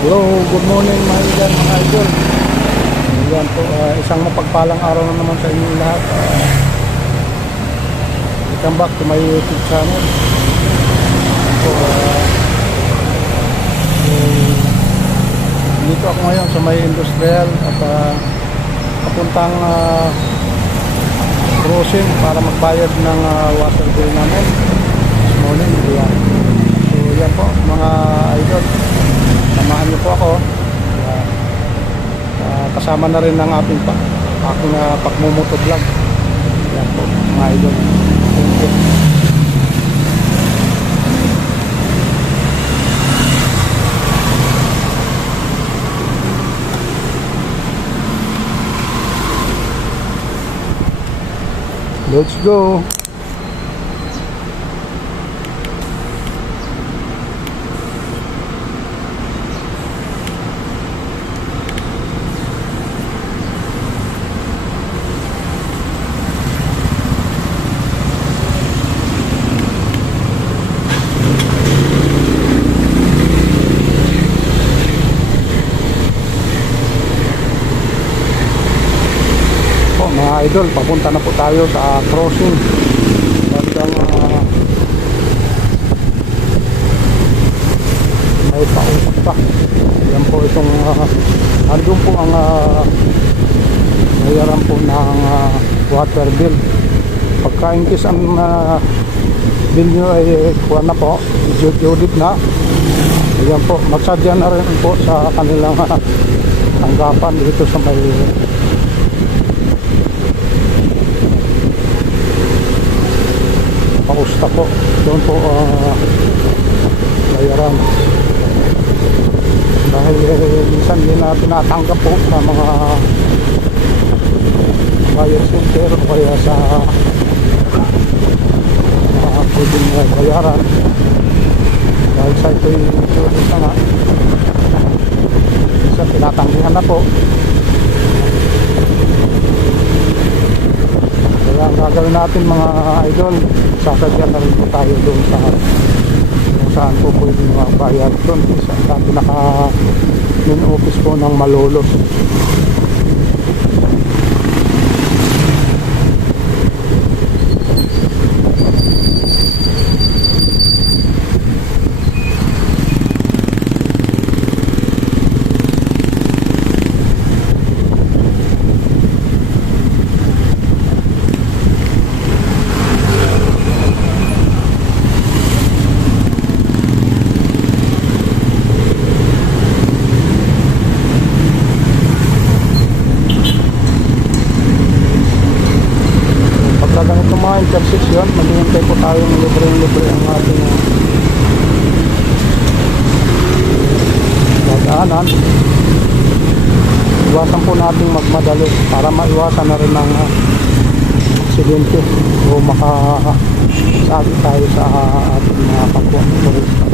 Hello, good morning mga idol. Yan po, isang mapagpalang araw na naman sa inyo lahat. Welcome back to my YouTube channel. So, dito ako ngayon sa may industrial at papuntang crossing para magbayad ng water bill namin this morning. Yan. So yan po mga idol, samahan niyo po ako. Kasama na rin ng aking pagmumoto vlog. Yan po mga idol. Thank you. Let's go. Mga idol, papunta na po tayo sa crossing. Bandang may pausap pa. Yan po itong andun po ang bayaran po ng water bill. Pagka in case ang bill nyo ay kuha na po, judit na, yan po, magsadya na rin po sa kanilang tanggapan dito sa may pausta po. Doon po bayaran. Dahil minsan din na tinatanggap po sa mga buyer center o kaya sa pwedeng bayaran. Dahil sa ito'y sulit na nga. Minsan tinatanggihan na po. Kaya ang gagawin natin mga idol, sasadya na rin po tayo doon sa kung saan po pwedeng bayad doon sa pinaka main office po ng Malolos. Ganito mga intersection, maghihintay po tayong libre ang ating dadaanan. Iwasan po natin magmadali para maiwasan na rin ng aksidente o makasabi tayo sa ating mga kapwa motorista.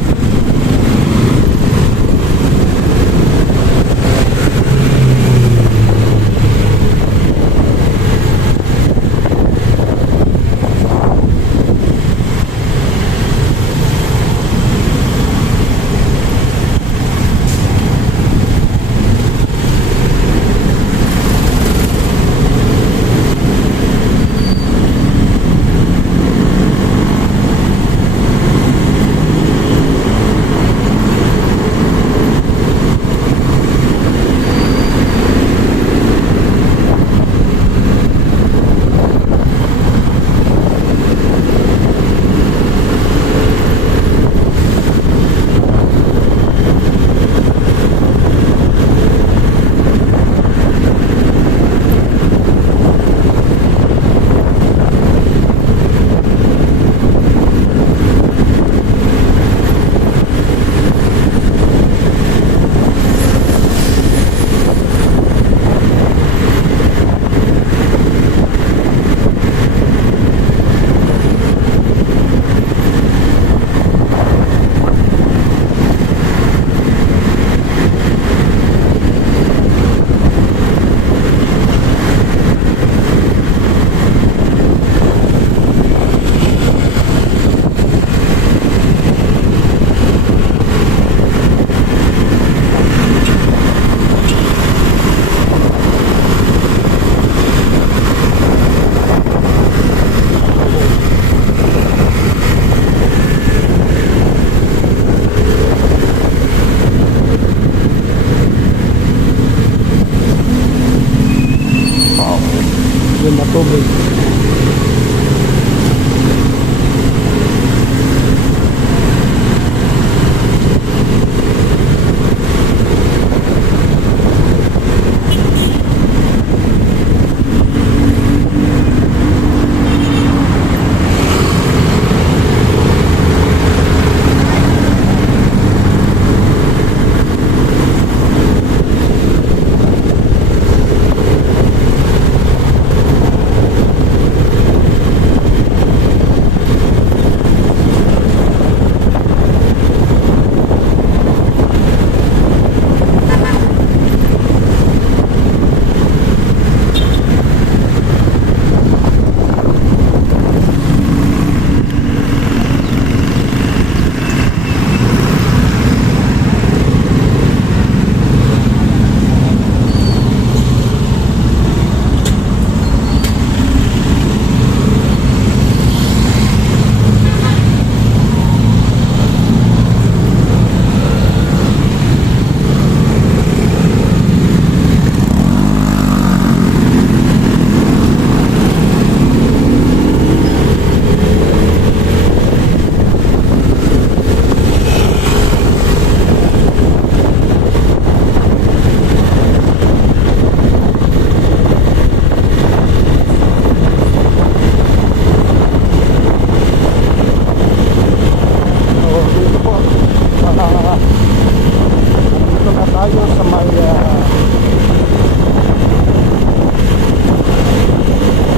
tayo sa may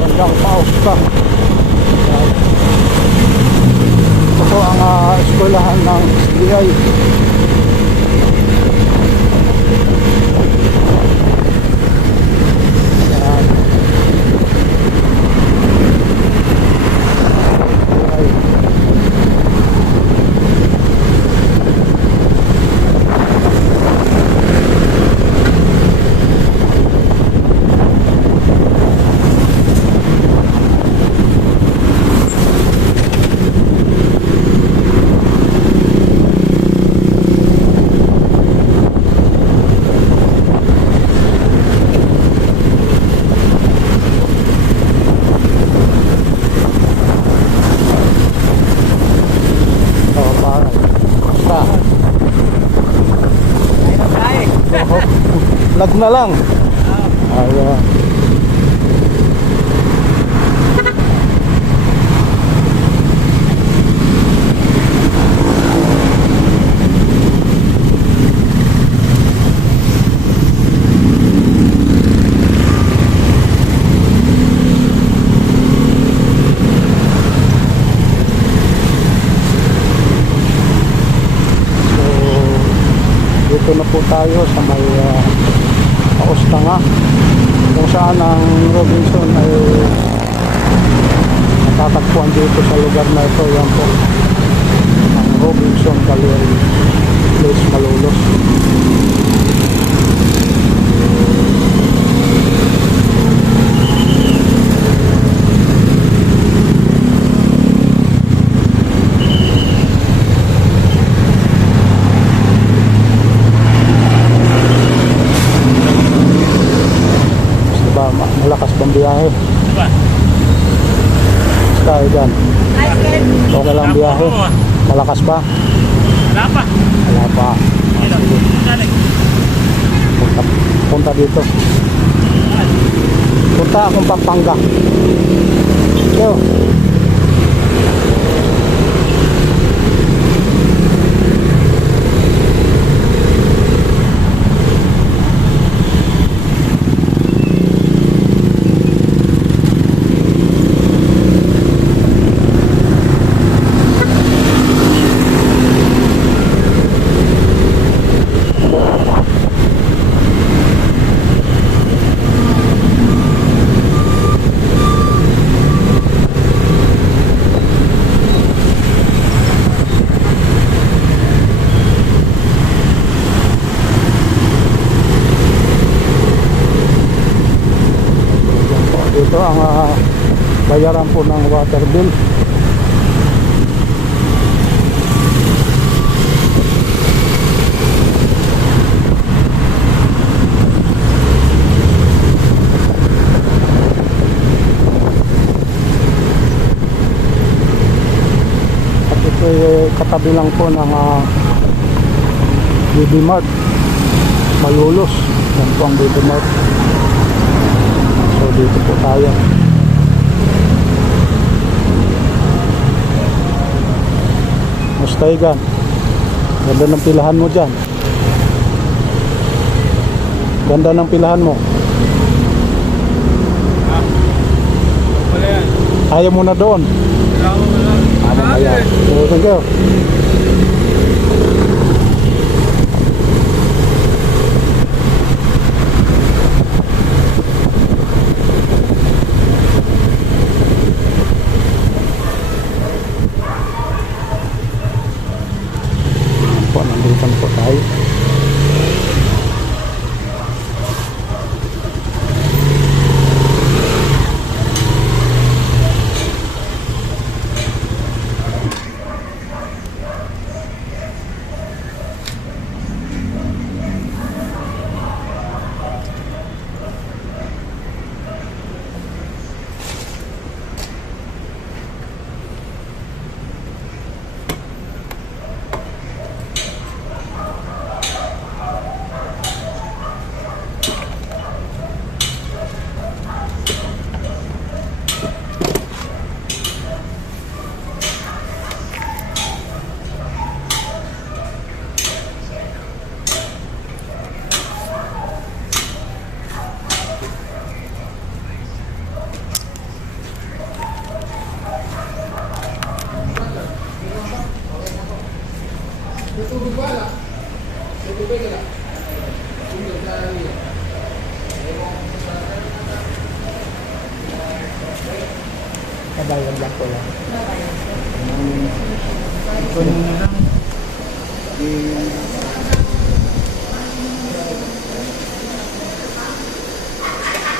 bandang Pausta. Ito po ang eskwelahan ng SBI. Ayan. Lag na lang. Ayan. So, dito na po tayo sa may Pausta nga, kung saan ang Robinson ay natatagpuan dito sa lugar na ito. Yan po ang Robinson Gallery Place, Malolos. Malakas bang biyahe? Basta dyan. Okay lang biyahe. Malakas ba? Wala pa. Wala pa. Punta dito. Punta akong Pampanga. Yo. Ito ang bayaran po ng water bill. At ito ay katabi lang po ng BB Mart Malolos. Yan po ang BB Mart. So dito po tayo. Mustaigan. Ganda ng pilahan mo dyan. Ganda ng pilahan mo. Wala yan. Ayaw mo na doon. Ano na yan? Thank you. Nandito po tayo. Kabayan lang po lang. Ito na lang.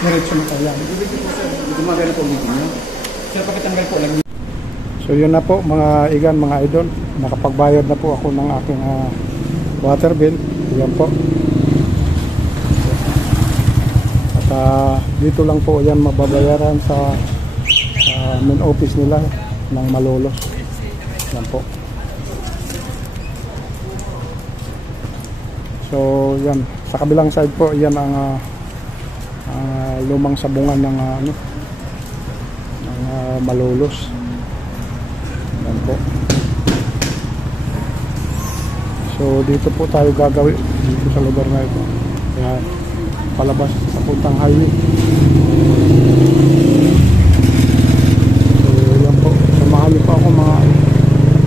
Diretso na kaya. Gumagana po ulit niyo. Sir, pakitanggal po lang. So yun na po mga igan, mga idol. Nakapagbayad na po ako ng aking water bill. Yan po. At dito lang po yan mababayaran sa main office nila ng Malolos. Yan po. So yan, sa kabilang side po yan ang lumang sabungan ng Malolos. Yan po. So dito po tayo gagawin dito sa lugar na ito. Yan, palabas sa puntang highway. So yan po, samahan niyo po ako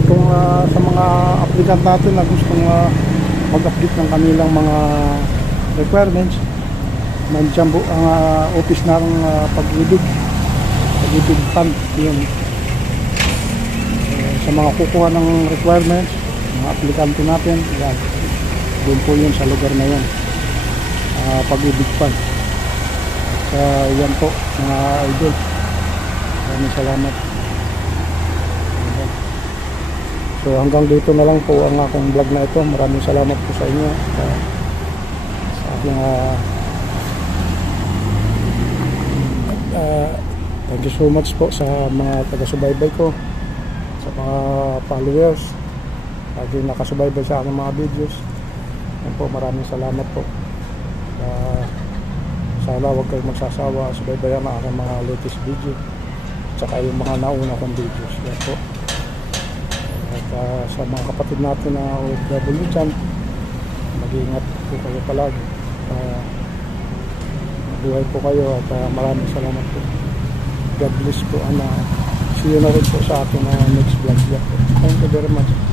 kung sa mga applicant natin na gustong mag-update ng kanilang mga requirements. Nandiyan po ang office ng pag-ibig fund yun. Sa mga kukuha ng requirements, mga aplikante natin, yan. Doon po yun sa lugar na yan, pag-ibig fund. Yan po mga idol, maraming salamat. So hanggang dito na lang po ang akong vlog na ito. Maraming salamat po sa inyo sa aking thank you so much po sa mga taga-subaybay ko, sa mga followers, lagi nakasubaybay sa aking mga videos. Yan po, maraming salamat po. Sana huwag kayong magsasawa, subaybayan ang aking mga latest video, tsaka yung mga nauna kong videos. Yan po. At sa mga kapatid natin na OFW dyan, mag-iingat po kayo palagi. Buhay po kayo at maraming salamat po. God bless po. See you na rin po sa akin next vlog. Thank you very much.